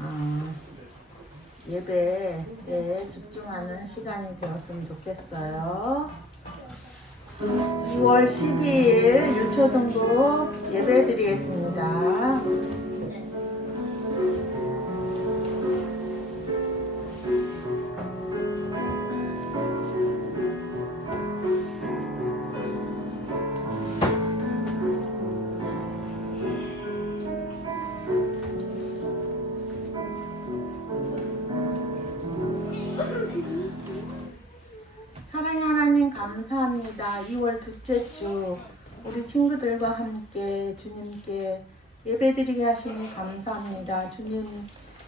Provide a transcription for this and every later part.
어, 예배에 집중하는 시간이 되었으면 좋겠어요. 2월 12일 유초등부 예배 드리겠습니다. 둘째 주 우리 친구들과 함께 주님께 예배드리게 하시니 감사합니다. 주님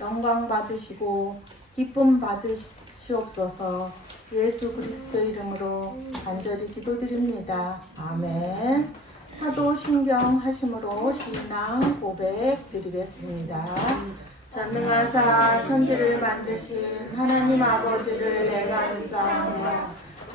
영광 받으시고 기쁨 받으시옵소서 예수 그리스도 이름으로 간절히 기도드립니다. 아멘. 사도 신경 하심으로 신앙 고백 드리겠습니다. 전능하사 천지를 만드신 하나님 아버지를 내가 믿사오며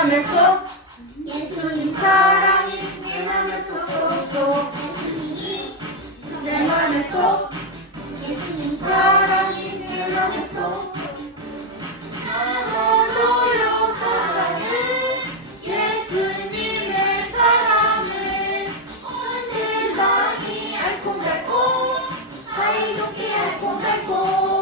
쏙 예수님 사랑이 내 맘에 쏙쏙쏙 예수님이 내 맘에 쏙 예수님 사랑이 내 맘에 쏙 나눠줘요 사랑을 예수님의 사랑을 온 세상이 알콩달콩 사이좋게 알콩달콩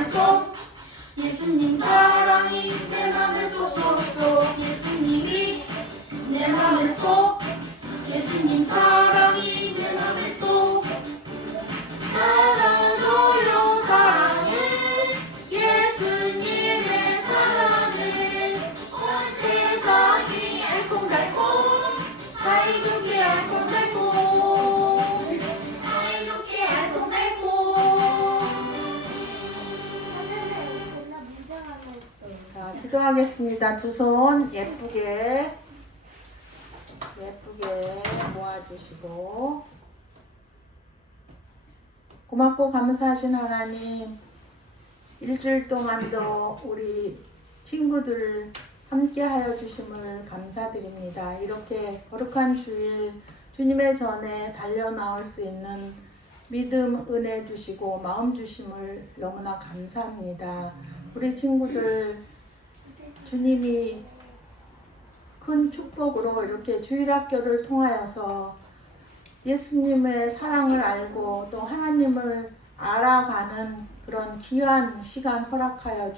쏙 예수님 사랑이 내 맘에 쏙쏙쏙 예수님이 내 맘에 쏙 예수님 사랑이 내 맘에 쏙 기도하겠습니다. 두 손 예쁘게 예쁘게 모아주시고 고맙고 감사하신 하나님 일주일 동안도 우리 친구들 함께 하여 주심을 감사드립니다. 이렇게 거룩한 주일 주님의 전에 달려 나올 수 있는 믿음 은혜 주시고 마음 주심을 너무나 감사합니다. 우리 친구들 주님이 큰 축복으로 이렇게 주일학교를 통하여서 예수님의 사랑을 알고 또 하나님을 알아가는 그런 귀한 시간 허락하여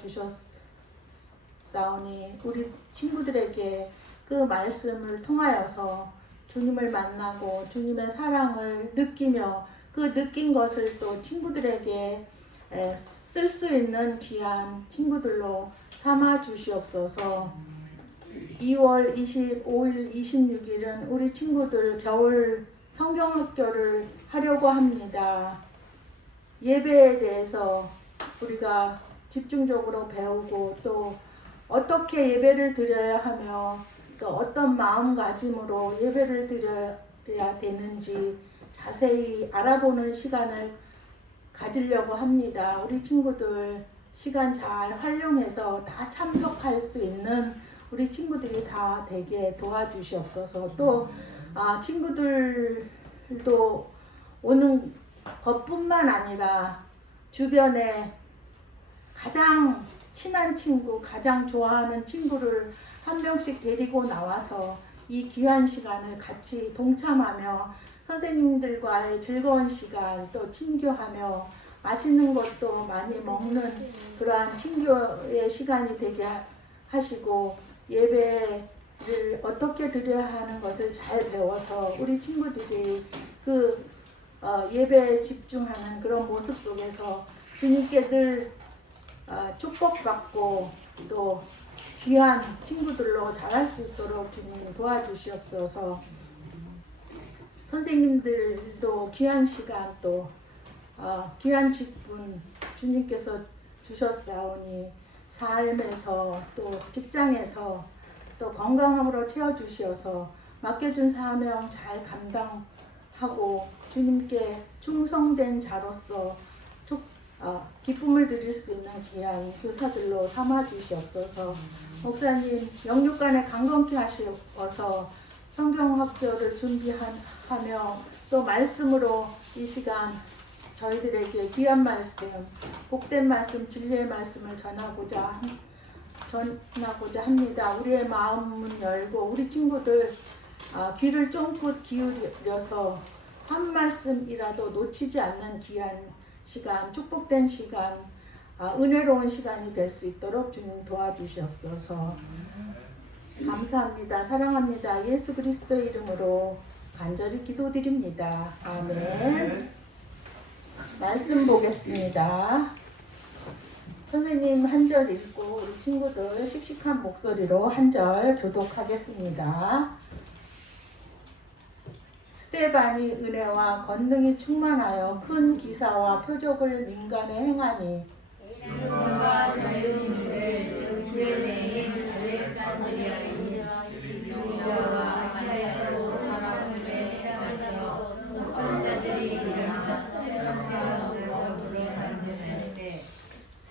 주셨사오니 우리 친구들에게 그 말씀을 통하여서 주님을 만나고 주님의 사랑을 느끼며 그 느낀 것을 또 친구들에게 쓸 수 있는 귀한 친구들로 삼아 주시옵소서. 2월 25일, 26일은 우리 친구들 겨울 성경학교를 하려고 합니다. 예배에 대해서 우리가 집중적으로 배우고 또 어떻게 예배를 드려야 하며 또 어떤 마음가짐으로 예배를 드려야 되는지 자세히 알아보는 시간을 가지려고 합니다. 우리 친구들 시간 잘 활용해서 다 참석할 수 있는 우리 친구들이 다 되게 도와주시옵소서. 또 아, 친구들도 오는 것뿐만 아니라 주변에 가장 친한 친구, 가장 좋아하는 친구를 한 명씩 데리고 나와서 이 귀한 시간을 같이 동참하며 선생님들과의 즐거운 시간 또 친교하며 맛있는 것도 많이 먹는 그러한 친교의 시간이 되게 하- 하시고 예배를 어떻게 드려야 하는 것을 잘 배워서 우리 친구들이 그 어, 예배에 집중하는 그런 모습 속에서 주님께 늘 어, 축복받고 또 귀한 친구들로 자랄 수 있도록 주님 도와주시옵소서. 선생님들도 귀한 시간 또 어, 귀한 직분 주님께서 주셨사오니 삶에서 또 직장에서 또 건강함으로 채워주시어서 맡겨준 사명 잘 감당하고 주님께 충성된 자로서 축- 어, 기쁨을 드릴 수 있는 귀한 교사들로 삼아 주시옵소서. 목사님 영육간에 강건케 하시어서 성경 학교를 준비하며 또 말씀으로 이 시간 저희들에게 귀한 말씀, 복된 말씀, 진리의 말씀을 전하고자 함- 전하고자 합니다. 우리의 마음문 열고 우리 친구들 아, 귀를 쫑긋 기울여서 한 말씀이라도 놓치지 않는 귀한 시간, 축복된 시간, 아, 은혜로운 시간이 될 수 있도록 주님 도와주시옵소서. 감사합니다. 사랑합니다. 예수 그리스도 이름으로 간절히 기도드립니다. 아멘. 말씀 보겠습니다. 선생님 한 절 읽고 우리 친구들 씩씩한 목소리로 한 절 교독하겠습니다. 스테반이 은혜와 권능이 충만하여 큰 기사와 표적을 민간에 행하니 즉 기레네인 알렉산드리아인 유리아와 아시아에서 사람들의 해당하여 어떤 자들이 일어나 세상과 물에 만드는데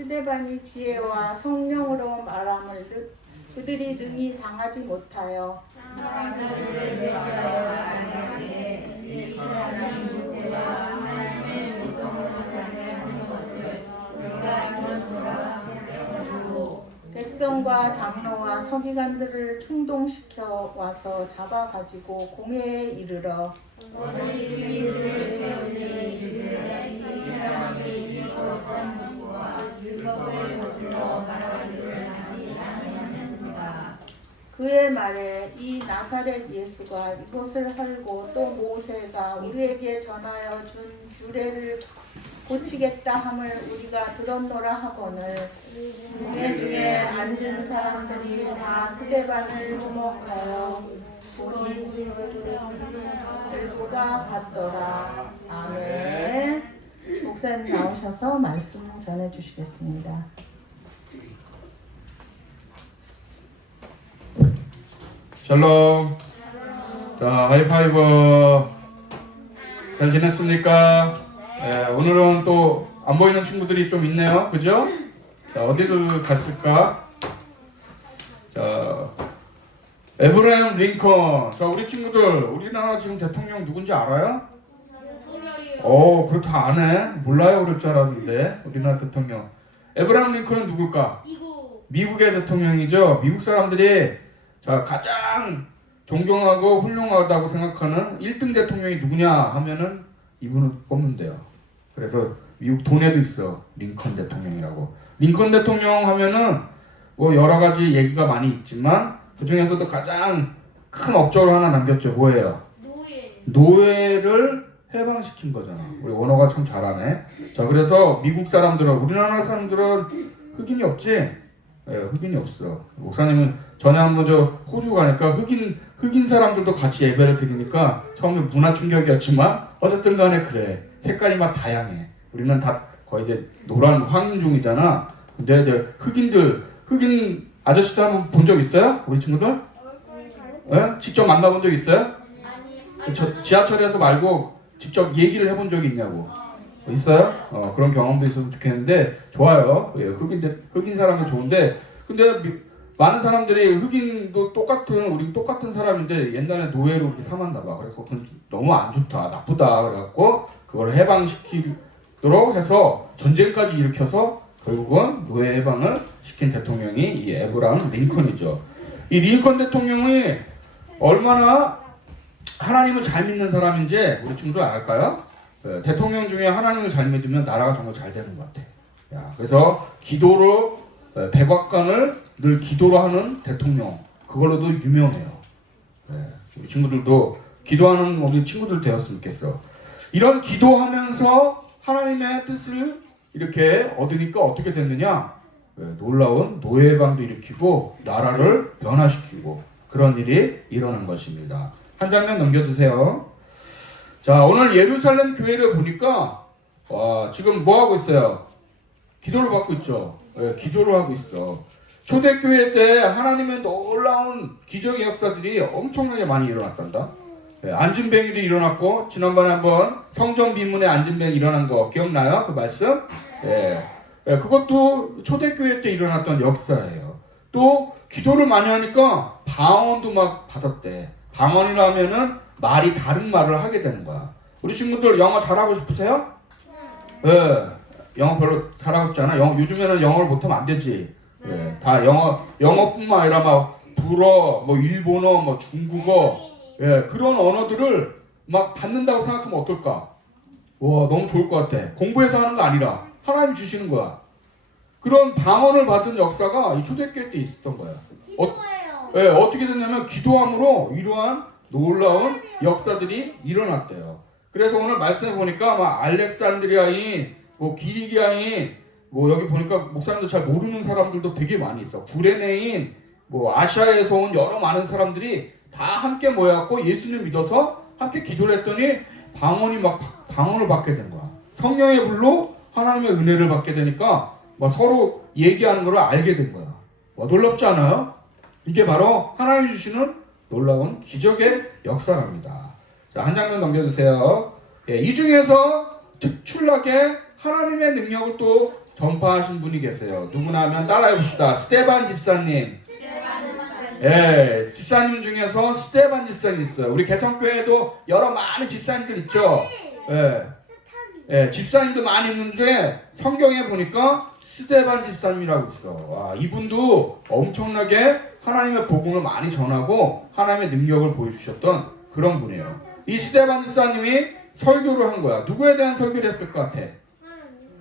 스데반이 지혜와 성령으로 말함을 듣 그들이 능히 당하지 못하여 이 백성과 장로와 서기관들을 충동시켜 와서 잡아가지고 공회에 이르러 모든 증인들을 세우니 이르되 이 사람이 이 어떤 문과 율법을 거슬러 말하기를 하지 아니하는가 그의 말에 이 나사렛 예수가 이것을 헐고 또 모세가 우리에게 전하여 준 규례를 고치겠다 함을 우리가 들었노라 하거늘 공회 중에 앉은 사람들이 다 스데반을 주목하여 보니 얼굴과 같더라 아멘 목사님 나오셔서 말씀 전해 주시겠습니다. 샬롬. 자, 하이파이브. 잘 지냈습니까? 예, 오늘은 또 안 보이는 친구들이 좀 있네요. 그죠? 자, 어디를 갔을까? 자, 에브라임 링컨. 자, 우리 친구들, 우리나라 지금 대통령 누군지 알아요? 어, 그렇다 아네. 몰라요. 그럴 줄 알았는데. 우리나라 대통령. 에브라임 링컨은 누굴까? 이거 미국의 대통령이죠. 미국 사람들이 자 가장 존경하고 훌륭하다고 생각하는 1등 대통령이 누구냐 하면은 이분을 뽑는 돼요. 그래서 미국 돈에도 있어 링컨 대통령이라고. 링컨 대통령 하면은 뭐 여러 가지 얘기가 많이 있지만 그 중에서도 가장 큰 업적을 하나 남겼죠. 뭐예요? 노예 노예를 해방시킨 거잖아. 우리 원어가 참 잘하네. 자, 그래서 미국 사람들은 우리나라 사람들은 흑인이 없지. 예, 흑인이 없어. 목사님은 전에 한 번 저 호주 가니까 흑인 흑인 사람들도 같이 예배를 드리니까 처음에 문화 충격이었지만 어쨌든 간에 그래. 색깔이 막 다양해. 우리는 다 거의 이제 노란 황인종이잖아. 근데 이제 흑인들 흑인 아저씨들 한번 본 적 있어요? 우리 친구들? 예? 직접 만나본 적 있어요? 저 지하철에서 말고 직접 얘기를 해본 적이 있냐고 있어요? 어, 그런 경험도 있으면 좋겠는데 좋아요. 예, 흑인 대- 흑인 사람도 좋은데 근데 미- 많은 사람들이 흑인도 똑같은 우리 똑같은 사람인데 옛날에 노예로 이렇게 삼았나 봐. 그래서 그건 좀 너무 안 좋다, 나쁘다 그래갖고 그걸 해방시키도록 해서 전쟁까지 일으켜서 결국은 노예 해방을 시킨 대통령이 이 에브라함 링컨이죠. 이 링컨 대통령이 얼마나 하나님을 잘 믿는 사람인지 우리 친구들 알까요? 예, 대통령 중에 하나님을 잘 믿으면 나라가 정말 잘 되는 것 같아. 야, 그래서 기도로 예, 백악관을 늘 기도로 하는 대통령 그걸로도 유명해요. 예, 우리 친구들도 기도하는 우리 친구들 되었으면 좋겠어. 이런 기도하면서 하나님의 뜻을 이렇게 얻으니까 어떻게 됐느냐? 예, 놀라운 노예방도 일으키고 나라를 변화시키고 그런 일이 일어난 것입니다. 한 장면 넘겨주세요. 자 오늘 예루살렘 교회를 보니까 와 지금 뭐 하고 있어요? 기도를 받고 있죠. 예, 기도를 하고 있어. 초대교회 때 하나님의 놀라운 기적의 역사들이 엄청나게 많이 일어났단다. 예, 안진뱅이도 일어났고 지난번에 한번 성전 비문에 안진뱅이 일어난 거 기억나요? 그 말씀? 예. 예, 그것도 초대교회 때 일어났던 역사예요. 또 기도를 많이 하니까 방언도 막 받았대. 방언이라 하면은 말이 다른 말을 하게 되는 거야. 우리 친구들 영어 잘하고 싶으세요? 예. 영어 별로 잘하고 싶지 않아? 영어, 요즘에는 영어를 못하면 안 되지. 예. 다 영어, 영어뿐만 아니라 막 불어, 뭐 일본어, 뭐 중국어, 예. 그런 언어들을 막 받는다고 생각하면 어떨까? 와, 너무 좋을 것 같아. 공부해서 하는 거 아니라 하나님 주시는 거야. 그런 방언을 받은 역사가 이 초대교회 때 있었던 거야. 어. 예, 어떻게 됐냐면 기도함으로 이러한 놀라운 역사들이 일어났대요. 그래서 오늘 말씀해 보니까 막 알렉산드리아인, 뭐 기리기아인, 뭐 여기 보니까 목사님도 잘 모르는 사람들도 되게 많이 있어. 구레네인, 뭐 아시아에서 온 여러 많은 사람들이 다 함께 모여갖고 예수님 믿어서 함께 기도를 했더니 방언이 막 방언을 받게 된 거야. 성령의 불로 하나님의 은혜를 받게 되니까 막 서로 얘기하는 걸 알게 된 거야. 와, 놀랍지 않아요? 이게 바로 하나님 주시는 놀라운 기적의 역사랍니다. 자, 한 장면 넘겨주세요. 예, 이 중에서 특출나게 하나님의 능력을 또 전파하신 분이 계세요. 누구나 하면 따라해 봅시다. 스테반 집사님. 예, 집사님 중에서 스테반 집사님 있어요. 우리 개성교회에도 여러 많은 집사님들 있죠. 예, 예, 집사님도 많이 있는데 성경에 보니까 스테반 집사님이라고 있어. 와, 이분도 엄청나게 하나님의 복음을 많이 전하고 하나님의 능력을 보여주셨던 그런 분이에요. 이 스테반 집사님이 설교를 한 거야. 누구에 대한 설교를 했을 것 같아?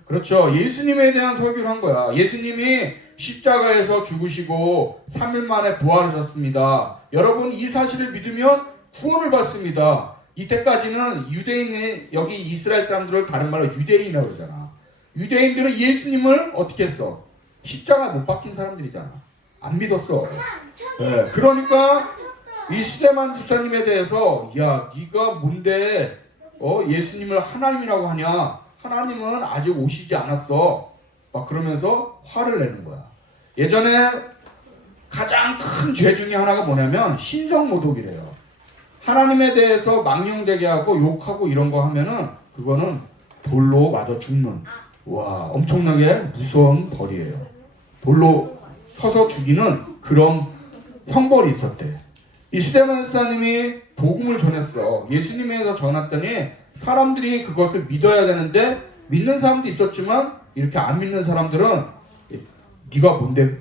그렇죠. 예수님에 대한 설교를 한 거야. 예수님이 십자가에서 죽으시고 3일 만에 부활하셨습니다. 여러분 이 사실을 믿으면 구원을 받습니다. 이때까지는 유대인의 여기 이스라엘 사람들을 다른 말로 유대인이라고 그러잖아. 유대인들은 예수님을 어떻게 했어? 십자가 못 박힌 사람들이잖아. 안 믿었어. 예, 그러니까 이 시대만 집사님에 대해서 야 네가 뭔데 어 예수님을 하나님이라고 하냐? 하나님은 아직 오시지 않았어. 막 그러면서 화를 내는 거야. 예전에 가장 큰 죄 중에 하나가 뭐냐면 신성모독이래요. 하나님에 대해서 망령되게 하고 욕하고 이런 거 하면은 그거는 돌로 맞아 죽는 와 엄청나게 무서운 벌이에요. 돌로 서서 죽이는 그런 형벌이 있었대. 이 시대만 사님이 복음을 전했어. 예수님에서 전했더니 사람들이 그것을 믿어야 되는데 믿는 사람도 있었지만 이렇게 안 믿는 사람들은 네가 뭔데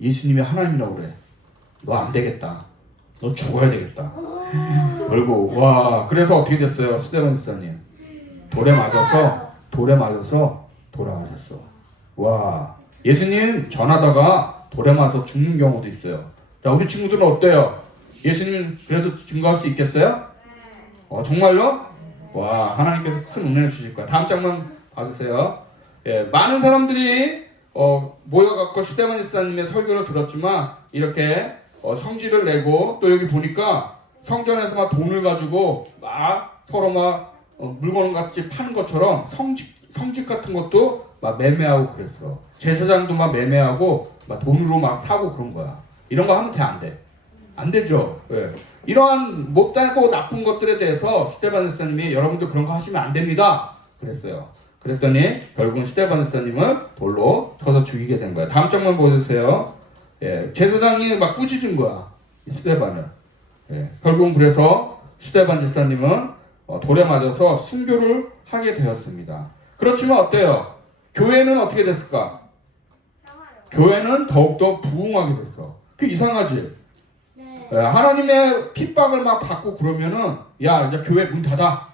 예수님이 하나님이라고 그래. 너 안 되겠다. 너 죽어야 되겠다. 결국 와 그래서 어떻게 됐어요 스테반 집사님 돌에 맞아서 돌에 맞아서 돌아가셨어 와 예수님 전하다가 돌에 맞아서 죽는 경우도 있어요. 자 우리 친구들은 어때요? 예수님 그래도 증거할 수 있겠어요? 어 정말요? 와 하나님께서 큰 은혜를 주실 거야. 다음 장면 봐주세요. 예 많은 사람들이 어 모여갖고 스테반 집사님의 설교를 들었지만 이렇게 어, 성질을 내고 또 여기 보니까 성전에서 막 돈을 가지고 막 서로 막 어, 물건 같이 파는 것처럼 성직 성직 같은 것도 막 매매하고 그랬어. 제사장도 막 매매하고 막 돈으로 막 사고 그런 거야. 이런 거 하면 돼 안 돼? 안 되죠. 예. 이러한 못되고 나쁜 것들에 대해서 스테반 스님이 여러분들 그런 거 하시면 안 됩니다. 그랬어요. 그랬더니 결국은 스테반 스님을 돌로 쳐서 죽이게 된 거야. 다음 장면 보여주세요. 예, 제사장이 막 꾸짖은 거야. 이 스테반을. 예, 결국은 그래서 스테반 집사님은 어, 돌에 맞아서 순교를 하게 되었습니다. 그렇지만 어때요? 교회는 어떻게 됐을까? 교회는 더욱더 부흥하게 됐어. 그 이상하지? 네. 예, 하나님의 핍박을 막 받고 그러면은 야 이제 교회 문 닫아.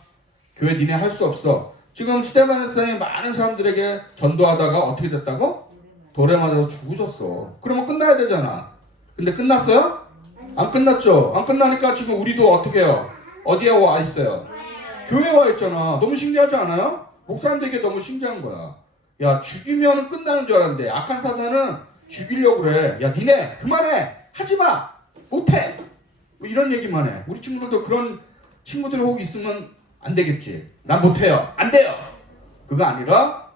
교회 니네 할 수 없어. 지금 스테반 선생이 많은 사람들에게 전도하다가 어떻게 됐다고? 돌에 맞아서 죽으셨어. 그러면 끝나야 되잖아. 근데 끝났어요? 안 끝났죠. 안 끝나니까 지금 우리도 어떻게 해요? 어디에 와 있어요? 교회에 와 있잖아. 너무 신기하지 않아요? 목사님들에게 너무 신기한 거야. 야 죽이면 끝나는 줄 알았는데 악한 사단은 죽이려고 그래. 야 니네 그만해. 하지 마. 못해. 뭐 이런 얘기만 해. 우리 친구들도 그런 친구들이 혹 있으면 안 되겠지. 난 못해요. 안 돼요. 그거 아니라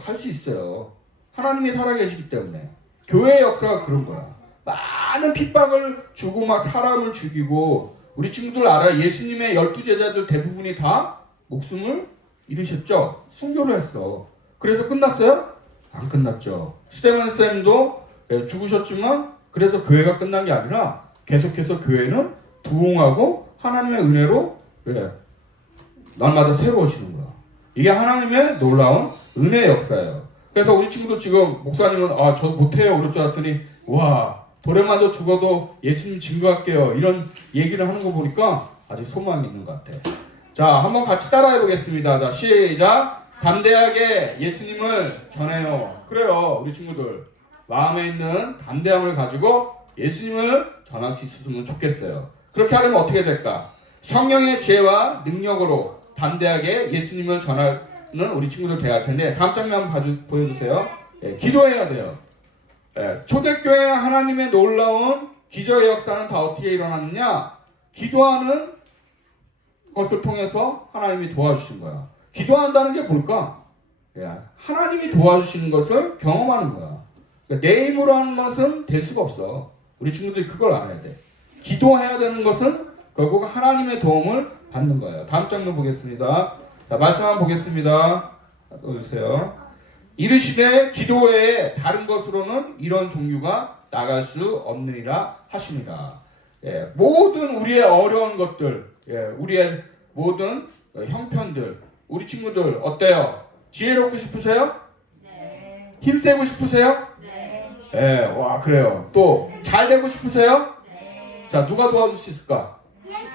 할 수 있어요. 하나님이 살아계시기 때문에 교회의 역사가 그런 거야. 많은 핍박을 주고 막 사람을 죽이고 우리 친구들 알아 예수님의 열두 제자들 대부분이 다 목숨을 잃으셨죠. 순교를 했어. 그래서 끝났어요? 안 끝났죠. 스테반 쌤도 예, 죽으셨지만 그래서 교회가 끝난 게 아니라 계속해서 교회는 부흥하고 하나님의 은혜로 예, 날마다 새로워지는 거야. 이게 하나님의 놀라운 은혜의 역사예요. 그래서 우리 친구도 지금 목사님은 아 저 못해요 그럴 줄 알았더니 와 맞아 죽어도 예수님 증거할게요 이런 얘기를 하는 거 보니까 아주 소망이 있는 것 같아. 자 한번 같이 따라해 보겠습니다. 자 시작 담대하게 예수님을 전해요. 그래요 우리 친구들 마음에 있는 담대함을 가지고 예수님을 전할 수 있었으면 좋겠어요. 그렇게 하려면 어떻게 될까? 성령의 지혜와 능력으로 담대하게 예수님을 전하는 우리 친구들 돼야 할 텐데 다음 장면 한번 봐주, 보여주세요. 예, 기도해야 돼요. 예, 초대교회 하나님의 놀라운 기적의 역사는 다 어떻게 일어났느냐? 기도하는 것을 통해서 하나님이 도와주신 거야. 기도한다는 게 뭘까? 예, 하나님이 도와주시는 것을 경험하는 거야. 그러니까 내 힘으로 하는 것은 될 수가 없어. 우리 친구들이 그걸 알아야 돼. 기도해야 되는 것은 결국 하나님의 도움을 받는 거예요. 다음 장면 보겠습니다. 자, 말씀 한번 보겠습니다. 떠주세요. 이르시되 기도 외에 다른 것으로는 이런 종류가 나갈 수 없느니라 하시니라. 예, 모든 우리의 어려운 것들, 예, 우리의 모든 어, 형편들, 우리 친구들 어때요? 지혜롭고 싶으세요? 네. 힘세고 싶으세요? 네. 예, 와 그래요. 또 잘 되고 싶으세요? 네. 자 누가 도와줄 수 있을까?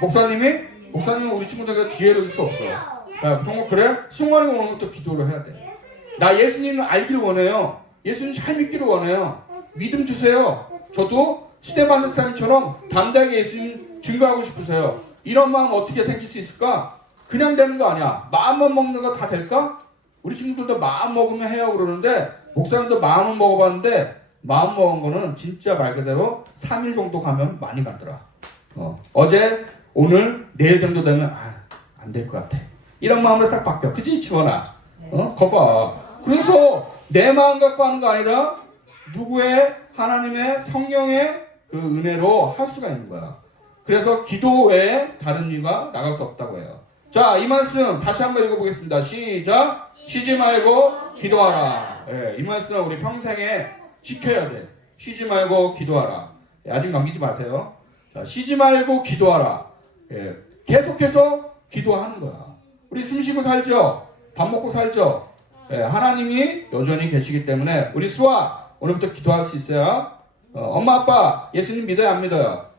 목사님이? 목사님은 우리 친구들에게 지혜를 줄 수 없어요. 야, 정말 그래? 승관이 오는 것도 기도를 해야 돼. 나 예수님을 알기를 원해요. 예수님 잘 믿기를 원해요. 믿음 주세요. 저도 시대받는 사람처럼 담대하게 예수님 증거하고 싶으세요. 이런 마음 어떻게 생길 수 있을까? 그냥 되는 거 아니야. 마음만 먹는 거 다 될까? 우리 친구들도 마음 먹으면 해요 그러는데 목사님도 마음은 먹어봤는데 마음 먹은 거는 진짜 말 그대로 3일 정도 가면 많이 가더라. 어, 어제 오늘 내일 정도 되면 아, 안 될 것 같아. 이런 마음으로 싹 바뀌어. 그지 지원아? 어? 거봐. 그래서 내 마음 갖고 하는 거 아니라 누구의 하나님의 성령의 그 은혜로 할 수가 있는 거야. 그래서 기도 외에 다른 이유가 나갈 수 없다고 해요. 자, 이 말씀 다시 한번 읽어보겠습니다. 시작. 쉬지 말고 기도하라. 예, 이 말씀 우리 평생에 지켜야 돼. 쉬지 말고 기도하라. 예, 아직 넘기지 마세요. 자, 쉬지 말고 기도하라. 예, 계속해서 기도하는 거야. 우리 숨 쉬고 살죠? 밥 먹고 살죠? 예, 하나님이 여전히 계시기 때문에 우리 수아 오늘부터 기도할 수 있어요. 어, 엄마 아빠 예수님 믿어요 안 믿어요?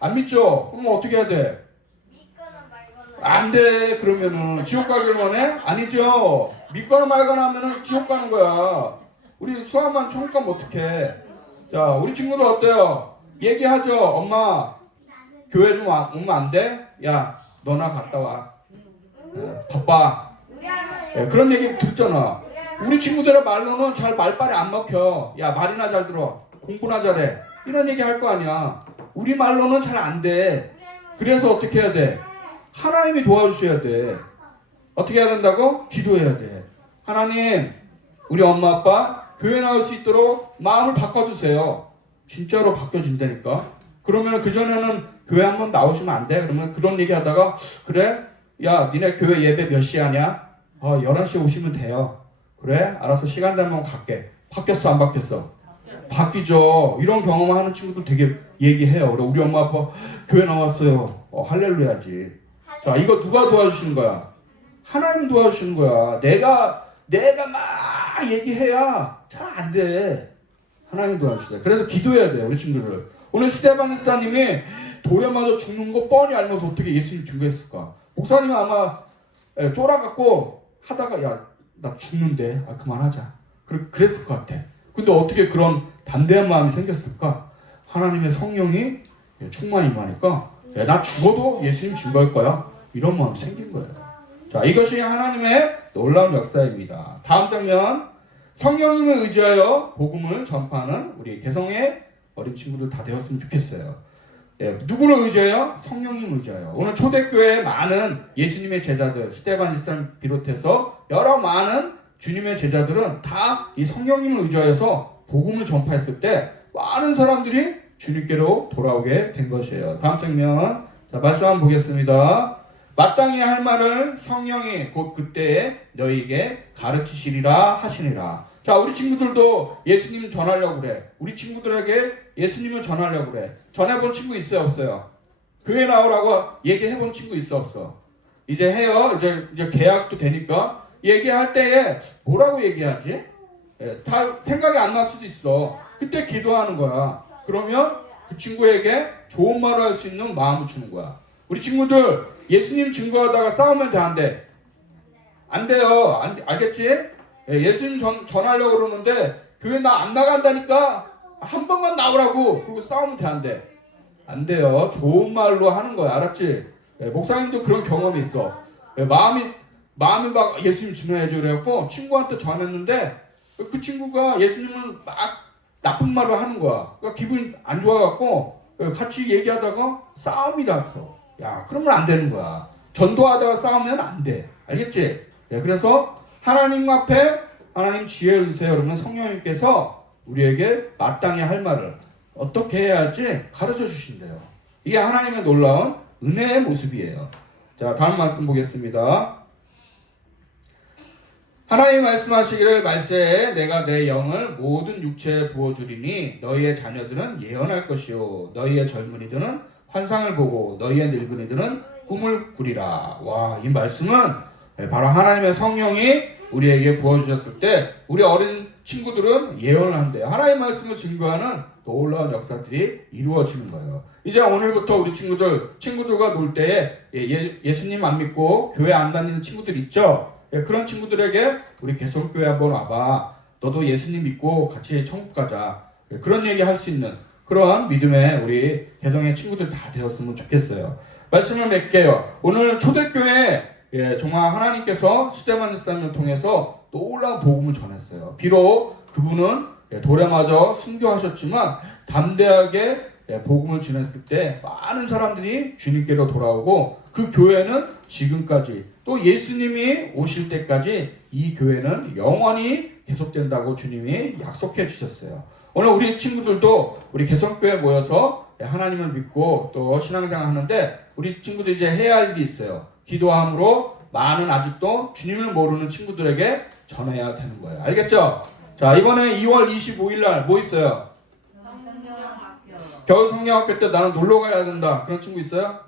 안 믿죠? 그럼 어떻게 해야 돼? 안 돼. 그러면은 지옥 가길 원해? 아니죠. 믿거나 말거나 하면은 지옥 가는 거야. 우리 천국 가면 어떡해. 자, 우리 친구들 어때요? 얘기하죠. 엄마, 교회 좀 와- 오면 안 돼? 야, 너나 갔다 와. 예, 바빠. 예, 그런 얘기 듣잖아. 우리 친구들의 말로는 잘 말빨이 안 먹혀. 야, 말이나 잘 들어. 공부나 잘해. 이런 얘기 할 거 아니야. 우리 말로는 잘 안 돼. 그래서 어떻게 해야 돼? 하나님이 도와주셔야 돼. 어떻게 해야 된다고? 기도해야 돼. 하나님, 우리 엄마 아빠 교회 나올 수 있도록 마음을 바꿔주세요. 진짜로 바뀌어진다니까. 그러면 그전에는 교회 한번 나오시면 안 돼? 그러면 그런 얘기 하다가, 그래? 야, 니네 교회 예배 몇 시에 하냐? 어, 11시에 오시면 돼요. 그래? 알아서 시간 되면 갈게. 바뀌었어, 안 바뀌었어? 바뀌죠. 이런 경험하는 친구들 되게 얘기해요. 우리 엄마 아빠 교회 나왔어요. 어, 할렐루야지. 자, 이거 누가 도와주시는 거야? 하나님 도와주시는 거야. 내가 내가 막 얘기해야 잘 안 돼. 하나님 도와주시다. 그래서 기도해야 돼요, 우리 친구들. 오늘 스테반 목사님이 돌에 맞아 죽는 거 뻔히 알면서 어떻게 예수님 증거했을까? 목사님은 아마 예, 쫄아갖고 하다가 야, 나 죽는데, 아, 그만하자. 그, 그랬을 것 같아. 근데 어떻게 그런 담대한 마음이 생겼을까? 하나님의 성령이 예, 충만히 임하니까, 야, 나 죽어도 예수님 증거할 거야. 이런 마음이 생긴 거예요. 자, 이것이 하나님의 놀라운 역사입니다. 다음 장면. 성령님을 의지하여 복음을 전파하는 우리 개성의 어린 친구들 다 되었으면 좋겠어요. 예, 누구를 의지하여? 성령님을 의지하여. 오늘 초대교회에 많은 예수님의 제자들, 스테반 일산 비롯해서 여러 많은 주님의 제자들은 다 이 성령님을 의지하여서 복음을 전파했을 때 많은 사람들이 주님께로 돌아오게 된 것이에요. 다음 장면. 자, 말씀 한번 보겠습니다. 마땅히 할 말을 성령이 곧 그때에 너희에게 가르치시리라 하시니라. 자, 우리 친구들도 예수님 전하려고 그래. 우리 친구들에게 예수님을 전하려고 그래. 전해본 친구 있어요, 없어요? 교회 나오라고 얘기해본 친구 있어, 없어? 이제 해요. 이제, 이제 계약도 되니까. 얘기할 때에 뭐라고 얘기하지? 예, 다 생각이 안 날 수도 있어. 그때 기도하는 거야. 그러면 그 친구에게 좋은 말을 할 수 있는 마음을 주는 거야. 우리 친구들 예수님 증거하다가 싸우면 돼, 안 돼요. 안, 알겠지? 예, 예수님 전, 전하려고 그러는데 교회 나 안 나간다니까 한 번만 나오라고 그리고 싸우면 돼, 안 돼요. 좋은 말로 하는 거야. 알았지? 예, 목사님도 그런 경험이 있어. 예, 마음이 마음이 막 예수님 전해줘 그래갖고 친구한테 전했는데 그 친구가 예수님을 막 나쁜 말을 하는 거야. 그러니까 기분이 안 좋아갖고 같이 얘기하다가 싸움이 났어. 야, 그러면 안 되는 거야. 전도하다가 싸우면 안 돼. 알겠지? 예, 그래서 하나님 앞에 하나님 지혜를 주세요. 그러면 성령님께서 우리에게 마땅히 할 말을 어떻게 해야 할지 가르쳐 주신대요. 이게 하나님의 놀라운 은혜의 모습이에요. 자, 다음 말씀 보겠습니다. 하나님 말씀하시기를 말세에 내가 내 영을 모든 육체에 부어주리니 너희의 자녀들은 예언할 것이요 너희의 젊은이들은 환상을 보고 너희의 늙은이들은 꿈을 꾸리라. 와, 이 말씀은 바로 하나님의 성령이 우리에게 부어주셨을 때 우리 어린 친구들은 예언을 한대요. 하나님의 말씀을 증거하는 놀라운 역사들이 이루어지는 거예요. 이제 오늘부터 우리 친구들, 친구들과 놀 때에 예, 예수님 안 믿고 교회 안 다니는 친구들 있죠? 예, 그런 친구들에게 우리 개성교회 한번 와봐. 너도 예수님 믿고 같이 천국 가자. 예, 그런 얘기 할 수 있는 그런 믿음의 우리 개성의 친구들 다 되었으면 좋겠어요. 말씀을 맺게요. 오늘 초대교회 예, 정말 하나님께서 수대만 일사님을 통해서 놀라운 복음을 전했어요. 비록 그분은 예, 맞아 순교하셨지만 담대하게 예, 복음을 전했을 때 많은 사람들이 주님께로 돌아오고 그 교회는 지금까지 또 예수님이 오실 때까지 이 교회는 영원히 계속된다고 주님이 약속해 주셨어요. 오늘 우리 친구들도 우리 개성교회 모여서 하나님을 믿고 또 신앙생활 하는데 우리 친구들 이제 해야 할 일이 있어요. 기도함으로 많은 아직도 주님을 모르는 친구들에게 전해야 되는 거예요. 알겠죠? 자, 이번에 2월 25일 날 뭐 있어요? 겨울 성경학교 때 나는 놀러 가야 된다. 그런 친구 있어요?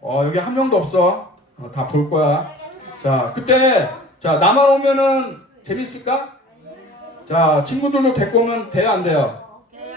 어, 여기 한 명도 없어. 어, 다볼 거야. 자, 그때 자, 나만 오면은 재밌을까? 자, 친구들도 데리고 오면 돼요, 안 돼요?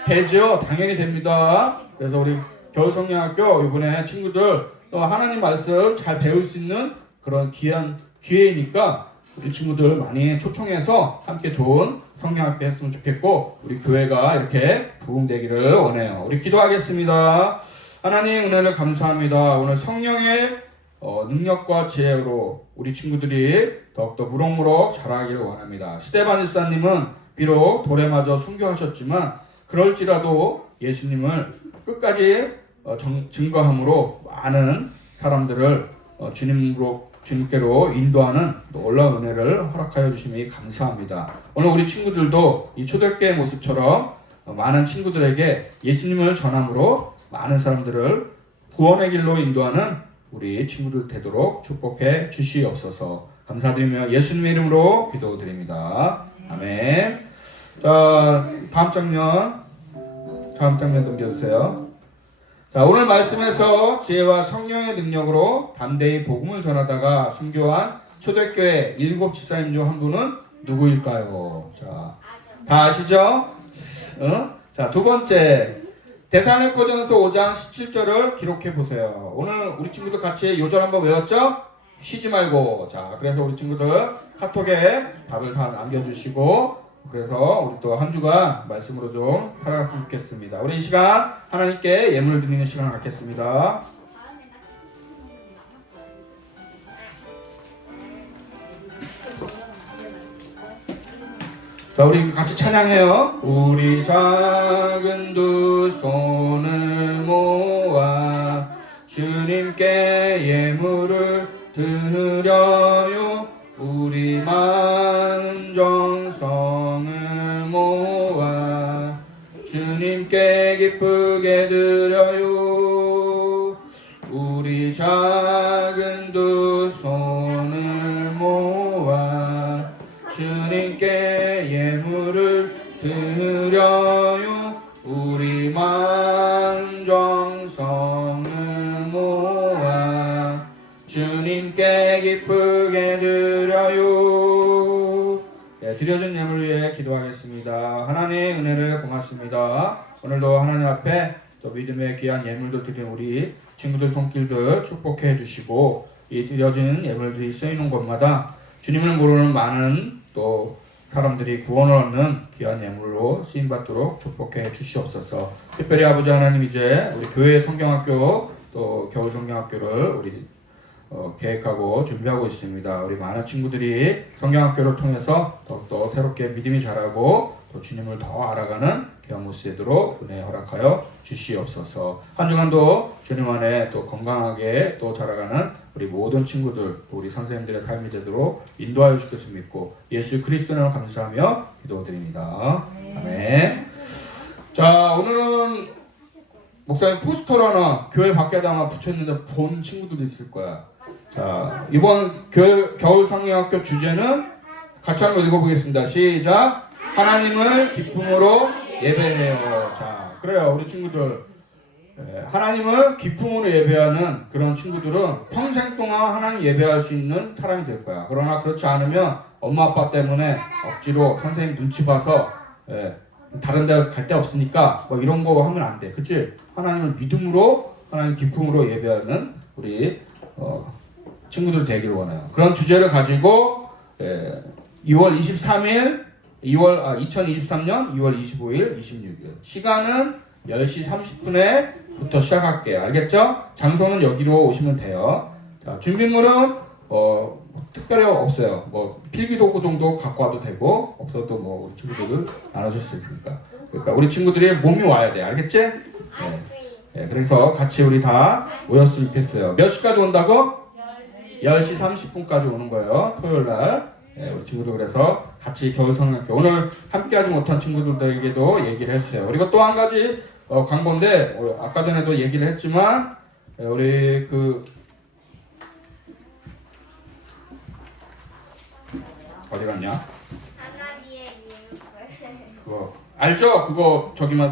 되죠? 당연히 됩니다. 그래서 우리 겨울 성경학교 이번에 친구들 또 하나님 말씀 잘 배울 수 있는 그런 귀한 기회이니까 우리 친구들 많이 초청해서 함께 좋은 성경학교 했으면 좋겠고 우리 교회가 이렇게 부흥되기를 원해요. 우리 기도하겠습니다. 하나님 은혜를 감사합니다. 오늘 성령의 어, 능력과 지혜로 우리 친구들이 더욱더 무럭무럭 자라기를 원합니다. 스테반 일사님은 비록 돌에 맞아 순교하셨지만 그럴지라도 예수님을 끝까지 어, 정- 증거함으로 많은 사람들을 어, 주님으로 주님께로 인도하는 놀라운 은혜를 허락하여 주심이 감사합니다. 오늘 우리 친구들도 이 초대교회 모습처럼 어, 많은 친구들에게 예수님을 전함으로 많은 사람들을 구원의 길로 인도하는 우리 친구들 되도록 축복해 주시옵소서. 감사드리며 예수님의 이름으로 기도드립니다. 아멘. 자, 다음 장면. 다음 장면 넘겨주세요. 자, 자, 오늘 말씀에서 지혜와 성령의 능력으로 담대히 복음을 전하다가 순교한 초대교회 일곱 지사님 중 한 분은 누구일까요? 자, 다 아시죠? 어? 자, 두 번째. 대사님코전서 5장 17절을 기록해 보세요. 오늘 우리 친구들 같이 요절 한번 외웠죠? 쉬지 말고. 자, 그래서 우리 친구들 카톡에 답을 다 남겨주시고, 그래서 우리 또 한 주간 말씀으로 좀 살아갔으면 좋겠습니다. 우리 이 시간 하나님께 예물을 드리는 시간을 갖겠습니다. 자, 우리 같이 찬양해요. 우리 작은 두 손을 모아 주님께 예물을 드려요. 우리 많은 정성을 모아 주님께 기쁘게 드려요. 우리 작 드려요. 네, 드려준 예물 위해 기도하겠습니다. 하나님 은혜를 고맙습니다. 오늘도 하나님 앞에 또 믿음의 귀한 예물도 드린 우리 친구들 손길들 축복해 주시고 이 드려진 예물들이 쓰이는 곳마다 주님을 모르는 많은 또 사람들이 구원을 얻는 귀한 예물로 쓰임 받도록 축복해 주시옵소서. 특별히 아버지 하나님 이제 우리 교회 성경학교 또 겨울 성경학교를 우리 어, 계획하고 준비하고 있습니다. 우리 많은 친구들이 성경학교를 통해서 더욱더 새롭게 믿음이 자라고 또 주님을 더 알아가는 모습 되도록 은혜 허락하여 주시옵소서. 한 주간도 주님 안에 또 건강하게 또 자라가는 우리 모든 친구들, 또 우리 선생님들의 삶이 되도록 인도하여 것을 믿고 예수 그리스도를 감사하며 기도드립니다. 아멘. 자, 오늘은 목사님 포스터를 하나 교회 밖에다 아마 붙였는데 본 친구들도 있을 거야. 자, 이번 교, 겨울 상회학교 주제는 같이 한번 읽어보겠습니다. 시작. 하나님을 기쁨으로 예배해요. 자, 그래요. 우리 친구들. 예, 하나님을 기쁨으로 예배하는 그런 친구들은 평생 동안 하나님 예배할 수 있는 사람이 될 거야. 그러나 그렇지 않으면 엄마 아빠 때문에 억지로 선생님 눈치 봐서 예, 다른 데 갈 데 없으니까 뭐 이런 거 하면 안 돼. 그치? 하나님을 믿음으로 하나님 기쁨으로 예배하는 우리 어, 친구들 되기를 원해요. 그런 주제를 가지고 예, 2월 23일 2월 아, 2023년 2월 25일 26일 시간은 10시 30분에부터 시작할게요. 알겠죠? 장소는 여기로 오시면 돼요. 자, 준비물은 어, 특별히 없어요. 뭐 필기 도구 정도 갖고 와도 되고 없어도 뭐 우리 친구들을 나눠줄 수 있으니까. 그러니까 우리 친구들이 몸이 와야 돼. 알겠지? 네. 네, 그래서 같이 우리 다 모였으면 좋겠어요. 몇 시까지 온다고? 10시 30분까지 오는 거예요. 토요일 날. 네, 우리 친구들 그래서 같이 겨울 성학교 오늘 함께하지 못한 친구들에게도 얘기를 해주세요. 그리고 또 한 가지 어, 광고인데 어, 아까 전에도 얘기를 했지만 네, 우리 그 어디 갔냐? 그거 알죠? 그거 저기만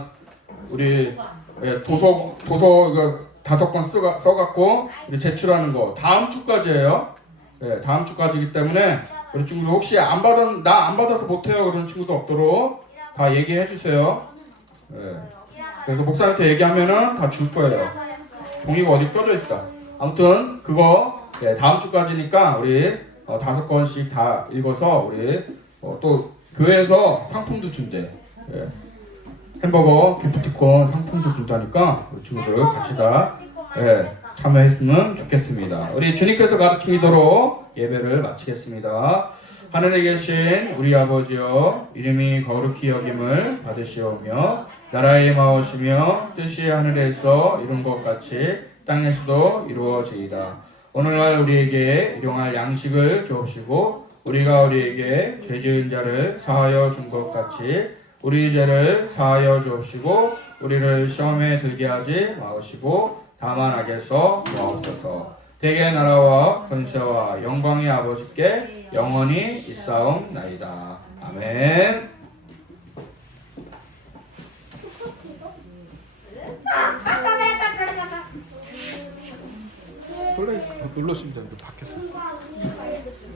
우리 예, 도서 도서 이거 다섯 권 써갖고 제출하는 거 다음 주까지예요. 예, 다음 주까지이기 때문에 우리 친구들 혹시 안 받아 나안 받아서 못해요 그런 친구도 없도록 다 얘기해 주세요. 예, 그래서 목사한테 얘기하면은 다 줄 거예요. 종이가 어디 껴져 있다. 아무튼 그거 예, 다음 주까지니까 우리 어, 다섯 권씩 다 읽어서 우리 어, 또 교회에서 상품도 준대. 예. 햄버거, 기프티콘 상품도 준다니까 우리 친구들 같이 다 예, 참여했으면 좋겠습니다. 우리 주님께서 가르치도록 예배를 마치겠습니다. 하늘에 계신 우리 아버지여 이름이 거룩히 여김을 받으시오며 나라의 마오시며 뜻이 하늘에서 이룬 것 같이 땅에서도 이루어지이다. 오늘날 우리에게 일용할 양식을 주옵시고 우리가 우리에게 죄 지은 자를 사하여 준 것 같이 우리 죄를 사하여 주옵시고 우리를 시험에 들게 하지 마시고 다만 악에서 도와옵소서. 대개 나라와 권세와 영광의 아버지께 영원히 있사옵나이다. 아멘. 원래 눌렀으면 되는데 밖에서.